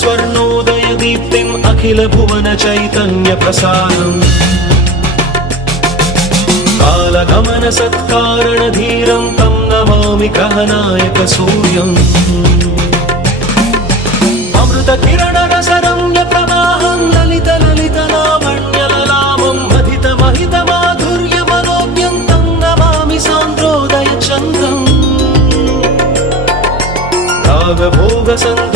स्वर्णोदय दीप्तिम् अखिल भुवन चैतन्य प्रसारम् कालगमन सत्कारण धीरं तं नमामि ग्रहनायक सूर्यम् अमृत किरण रसरम्य प्रवाहं ललित ललित लावण्य ललामं महित महित माधुर्य मनोज्ञं तं नमामि सान्द्रोदय चन्द्रम् राग भोग संग